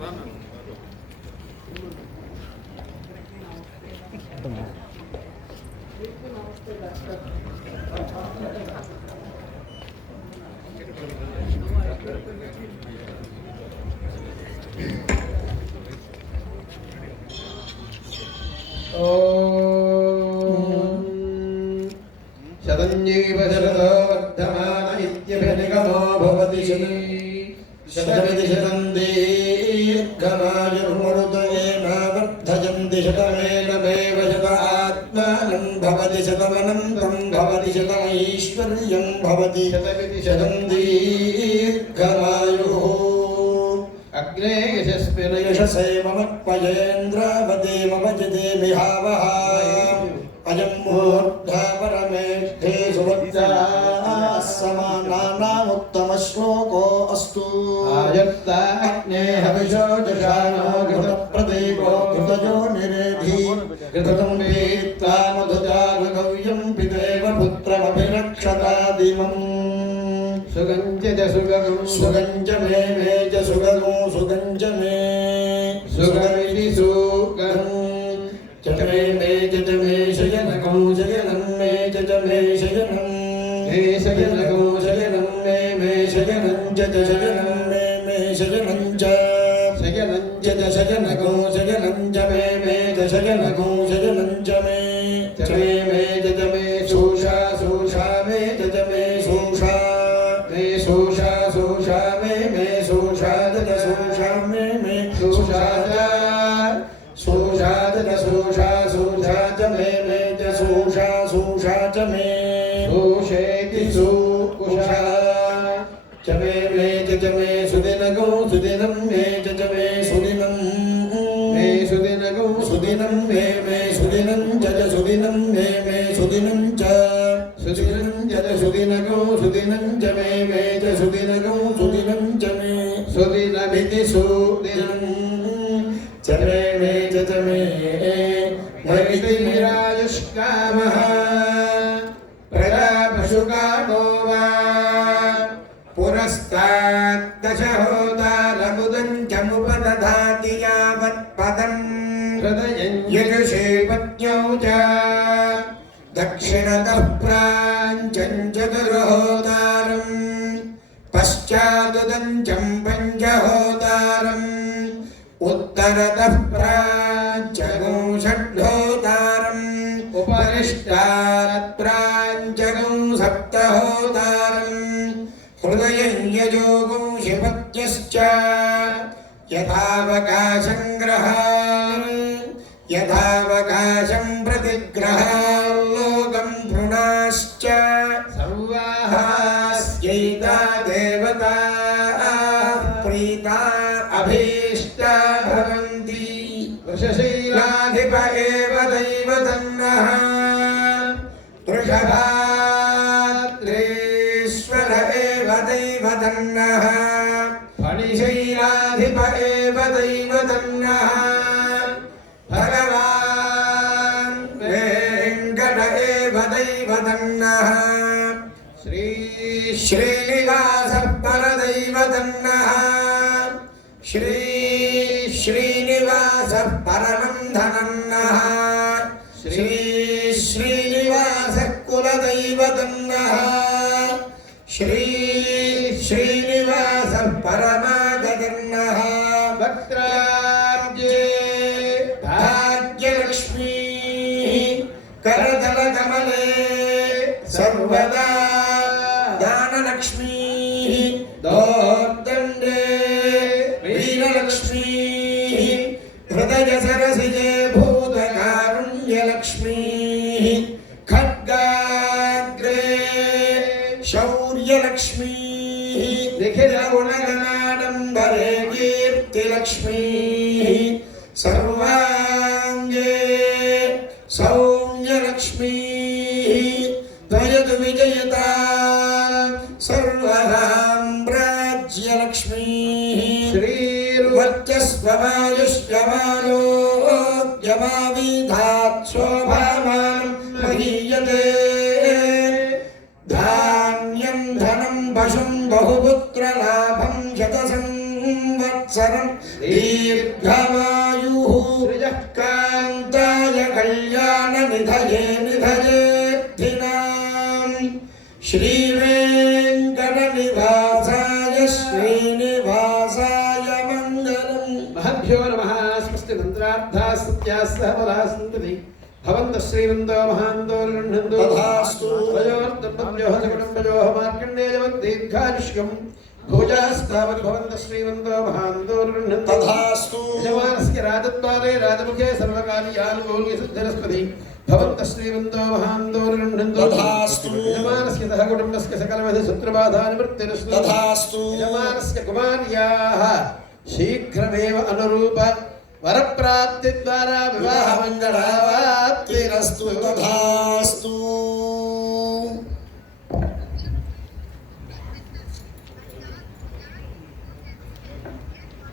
शतञ्जीव शरदो वर्धमान इत्यभिनिगमो भवति शतमिति शतं दीर्घमायुर्मरुतयेन वर्धयन्ति शतमेनमेव शत आत्मानं भवति शतमनन्तं भवति शतमैश्वर्यं भवति शतमिति शतं दीर्घमायुः अग्रे यशस्विन यशसेवमत्पयेन्द्रावतीमवजते विहावः अयं मूर्धा परमेष्ठे सुवत्साः समानानामुत्तमश्लोको अस्तु आयत्ता अग्ने हविषो जशानो घृतप्रदीपो घृतयो निरेधि घृतं पीत्वा मधुजालगव्यं पितेव पुत्रमभिरक्षता दिवम् सुगञ्च च सुगगुं सुगञ्च मे च सुगगुं सुगञ्च मे सुगमिति सुगं च मे च मे शयनगुं शयनं मे च मे शयनं मे शयनगुं शयनं मे शयनं च शयनं मे शयनं च शयनं च शयनगुं शयनं च मे च शयनगुं शयनं च मे च मे शोषा शोषा मे च मे शोषा शोषा शोषा मे शोषा च शोषा मे शोषा शोषा च शोषा शोषा च मे च शोषा शोषा च मे शोषेति सुषा च मे च मे सुदिनगो सुदिनं मे च मे सुदिनं सुदिनगो सुदिनं मे सुदिनं च सुदिनं मे सुदिनं च सुदिनं च सुदिनगो सुदिनं च मे च सुदिनगो सुदिनं च मे सुदिनमिति सुदिनं च मे च मे भविति विराजुष्कामः प्रजापशुकामो वा पुरस्ताद्दशहोतारमुदं चमुपदधाति यावत्पदं हृदयं यजुषे पत्न्यौ च दक्षिणतः प्राञ्चं चतुर्होतारं पश्चादुदञ्चं पञ्चहोतारम् उत्तरतः प्राञ्चगुं षड्होतारम् उपरिष्टात् प्राञ्चगुं सप्तहोतारम् हृदयं यजोगुं शिपत्यश्च यथावकाशं ग्रहान् यथावकाशं प्रतिग्रहाल्लोकं भ्रूणाश्च संवाहास्यैता देवता प्रीता अभीष्टा भवन्ति वृषशीलाधिप एव दैवतन्नः वृषभाद्रेश्वर एव दैवतन्नः फणिशैलाधिप एव दैवतन्नः भगवान् वेङ्कट एव दैवतन्नः श्रीनिवासः परदैवतन्नः श्रीनिवासः परमं धनन्नः श्रीनिवासः कुलदैवतन्नः श्रीनिवासः परमागतन्नः वक्त्राब्जे भाग्यलक्ष्मी करतलकमले सर्वदा दानलक्ष्मी दोर्दण्डे वीरलक्ष्मी हृदयसरसिजे भूतकारुण्यलक्ष्मी खड्गाग्रे शौर्यलक्ष्मी निखिलगुणगणाडम्बरे कीर्तिलक्ष्मी सर्वाङ्गे सौम्यलक्ष्मी त्वयतु विजयता सर्वसाम्राज्यलक्ष्मी श्रीर्वर्चस्वमायुष्यमानोद्यमाविधात् शोभामानं महीयते धान्यं धनं पशुं बहुपुत्रलाभं शतसंवत्सरं సంవత్సరం దీర్ఘమాయుః కాంతాయ కళ్యాణ నిధయే నిధయేర్థినాం శ్రీ వెంకట నివాసాయ శ్రీనివాసాయ మంగళం. మహభ్యో నమః. స్వస్తి మంత్రార్థాః సత్యాః సహఫలాః సంతతి భవంతః శ్రీమంతో మహాంతో గృహ్ణन्तు తథాస్తు. వయోర్దంపత్యోః సకుటుంబయోః మార్కండేయవత్ దీర్ఘాయుష్కం భోజాస్తావత్ భవంతః శ్రీమంతో మహాంతో గృహ్ణन्तు తథాస్తు. యజమానస్య రాజద్వారే రాజముఖే సర్వకార్యానుకూల్య సిద్ధిరస్పతి భవంతః శ్రీమంతో మహాంతో గృహ్ణन्तు తథాస్తు. యజమానస్య సహ కుటుంబస్య సకలవిధ శత్రుబాధా నివృత్తిరస్తు తథాస్తు. యజమానస్య కుమార్యాః శీఘ్రమేవ అనురూప వరప్రాప్తి ద్వారా వివాహ మంగళావాప్తిరస్తు. తథాస్తు.